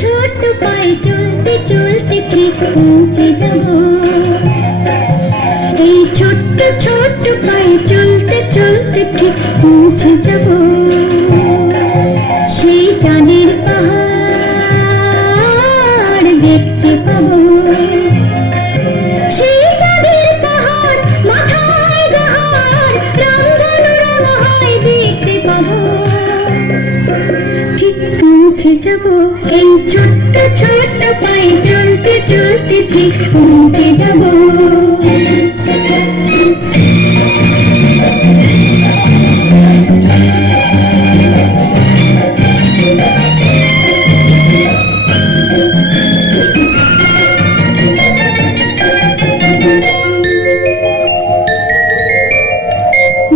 ছোট্ট পায়ে চলতে চলতে ঠিক পৌঁছে যাব। এই ছোট্ট ছোট্ট পায়ে চলতে চলতে ঠিক পৌঁছে যাব সেই চাঁদের পাহাড় দেখতে পাবো। সেই চাঁদের পাহাড় মাথায় জাহাড় রংধনু রঙহায় দেখতে পাবো। ঠিক পৌঁছে যাব এই ছোট্ট ছোট্ট পায়ে চলতে চলতে ঠিক পৌঁছে যাব।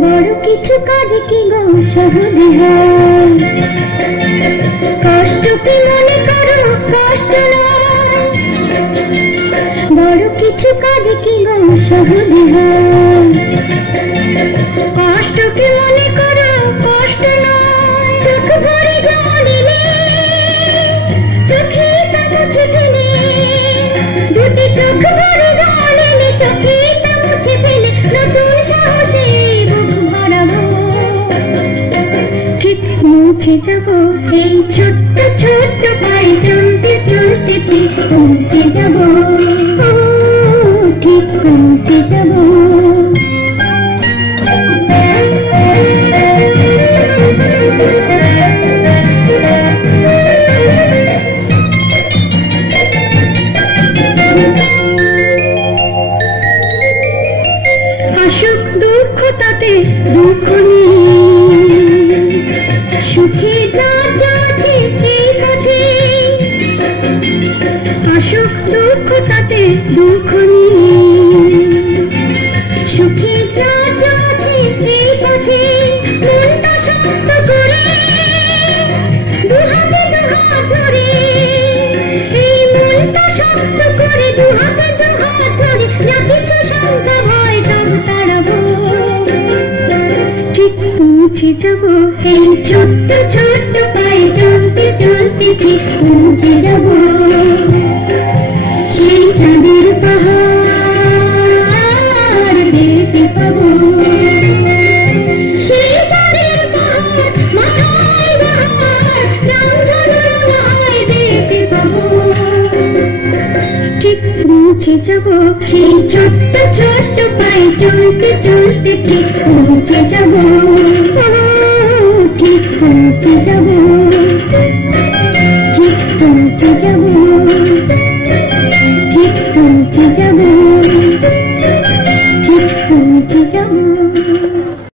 বড় কিছু কাজ কি গো সহজে হয়, কষ্ট কি মনে করো কষ্ট নয়। বড় কিছু কাজ কি গো সহজে হয়, কষ্ট কি মনে করো কষ্ট নয়। চোখ ভরে জল এলে চোখে তা মুছে ফেলে, দুটি চোখ ভরে জল এলে চোখে তা মুছে ফেলে নতুন সাহসে বুক ভরাবো। ঠিক পৌঁছে যাব এই ছোট্ট ছোট্ট পায়ে চলতে চলতে ঠিক পৌঁছে যাব। ঠিক পৌঁছে যাব। আসুক দুঃখ তাতে দুঃখ নেই, সুখের রাজ্য আছে এই পথে। আসুক দুঃখ তাতে দুঃখ নেই, সুখের রাজ্য আছে এই পথে। মনটা শক্ত করে দুহাতে দুহাত ধরে, এই মনটা শক্ত করে দুহাতে দুহাত ধরে যা কিছু শঙ্কা ভয় সব তাড়াবো। ঠিক পৌঁছে যাব এই ছোট্ট ছোট্ট পায়ে চলতে চলতে ঠিক পৌঁছে যাব সেই চাঁদের পাহাড় দেখতে পাবো। সেই চাঁদের পাহাড় মাথায় জাহাড় রংধনু রঙহায় দেখতে পাবো। ঠিক পৌঁছে যাব সেই ছোট্ট ছোট্ট পায়ে চলতে চলতে ঠিক পৌঁছে যাব। ঠিক পৌঁছে যাব।